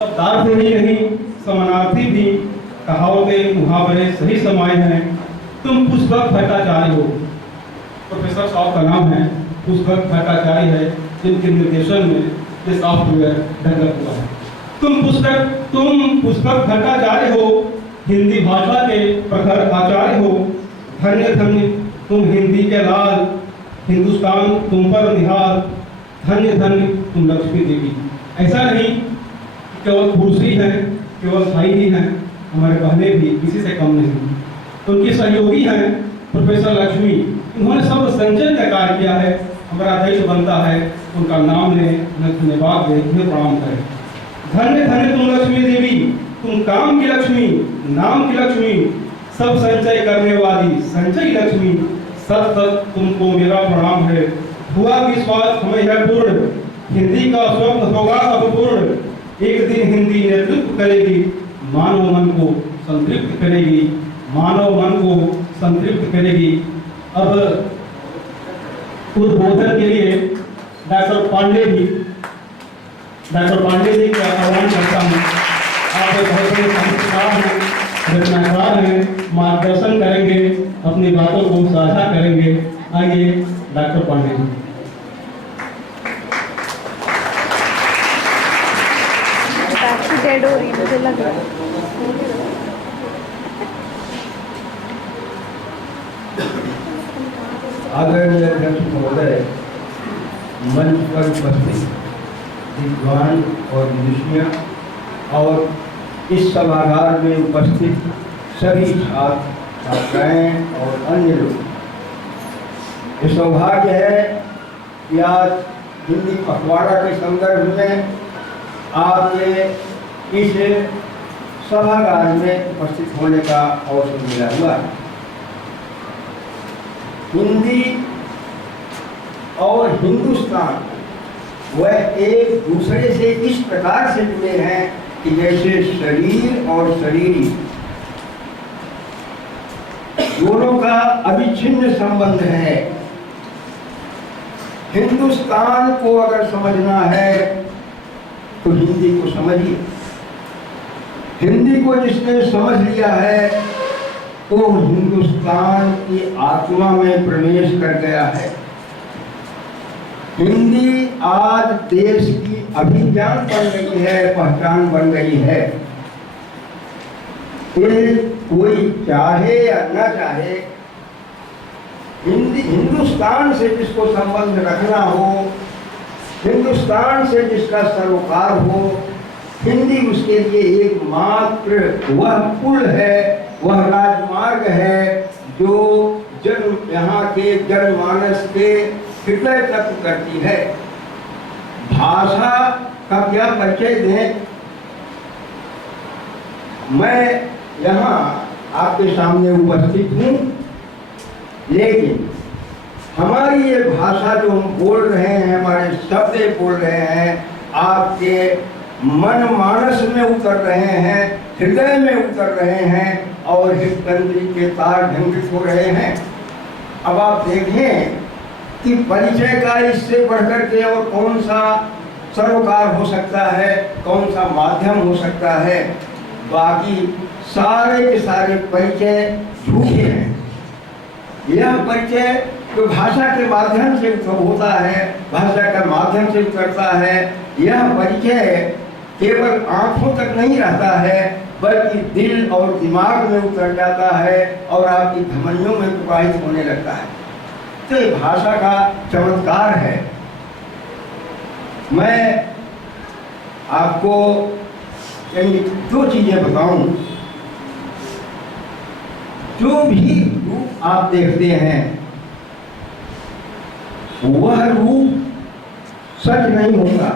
शब्दार्थ ही नहीं समानार्थी भी कहावतें मुहावरे सही समाये हैं। तुम पुष्पक भट्टाचार्य हो, प्रोफेसर साहब का नाम है, पुष्पक भट्टाचार्य है, जिनके निर्देशन में ये सॉफ्टवेयर डेवलप हुआ है। तुम पुष्पक भट्टाचार्य हो, हिंदी भाषा के प्रखर आचार्य हो। धन्य धन्य तुम हिंदी के लाल, हिंदुस्तान तुम पर निहाल। धन्य धन्य तुम लक्ष्मी देवी। ऐसा नहीं केवल पुरुष ही हैं, केवल भाई ही हैं, हमारे बहनें भी किसी से कम नहीं। उनकी सहयोगी हैं प्रोफेसर लक्ष्मी, इन्होंने सब संचय का कार्य किया है। हमारा दायित्व बनता है उनका नाम लें, धन्यवाद दें, उन्हें प्रणाम करें। धन्य धन्य तुम लक्ष्मी देवी, तुम काम की लक्ष्मी, नाम की लक्ष्मी, सब संचय करने वाली संचय लक्ष्मी। सत सत तुमको मेरा प्रणाम है। हुआ विश्वास हमें है पूर्ण, हिंदी का स्वप्न होगा अब पूर्ण। एक दिन हिंदी नेतृत्व करेगी, मानव मन को संतृप्त करेगी, मानव मन को संतृप्त करेगी। अब उद्बोधन के लिए डॉक्टर पांडे जी का आह्वान करता हूँ। आप बहुत बड़े संस्कार हैं, रचनाकार हैं, मार्गदर्शन करेंगे, अपनी बातों को साझा करेंगे। आइए डॉक्टर पांडे जी। डेड हो रही मुझे लग रहा है। आदरणीय अध्यक्ष महोदय, मंच पर उपस्थित विद्वान और विदुषियाँ और इस सभागार में उपस्थित सभी छात्र छात्राएँ और अन्य लोग, ये सौभाग्य है कि आज हिंदी पखवाड़ा के संदर्भ में आपके इस सभागार में उपस्थित होने का अवसर मिला हुआ है। हिंदी और हिंदुस्तान वह एक दूसरे से इस प्रकार से जुड़े हैं कि जैसे शरीर और शरीरी दोनों का अविच्छिन्न संबंध है। हिंदुस्तान को अगर समझना है तो हिंदी को समझिए। हिंदी को जिसने समझ लिया है तो हिंदुस्तान की आत्मा में प्रवेश कर गया है। हिंदी आज देश की अभिज्ञान बन गई है, पहचान बन गई है। ये कोई चाहे या न चाहे, हिंदुस्तान से जिसको संबंध रखना हो, हिंदुस्तान से जिसका सरोकार हो, हिंदी उसके लिए एकमात्र वह पुल है, वह राजमार्ग है जो यहाँ के जनमानस के हृदय तक करती है। भाषा का क्या परिचय दें? मैं यहाँ आपके सामने उपस्थित हूँ, लेकिन हमारी ये भाषा जो हम बोल रहे हैं, हमारे शब्द बोल रहे हैं, आपके मन मानस में उतर रहे हैं, हृदय में उतर रहे हैं और हृदय के तार ढंगित हो रहे हैं। अब आप देखें कि परिचय का इससे बढ़कर के और कौन सा सरोकार हो सकता है, कौन सा माध्यम हो सकता है। बाकी सारे के सारे परिचय झूठे हैं। यह परिचय तो भाषा के माध्यम से होता है, भाषा का माध्यम से उतरता है। यह परिचय केवल आंखों तक नहीं रहता है, बल्कि दिल और दिमाग में उतर जाता है और आपकी धमनियों में प्रवाहित होने लगता है। तो ये भाषा का चमत्कार है। मैं आपको दो चीजें बताऊं। जो भी रूप आप देखते हैं वह रूप सच नहीं होगा।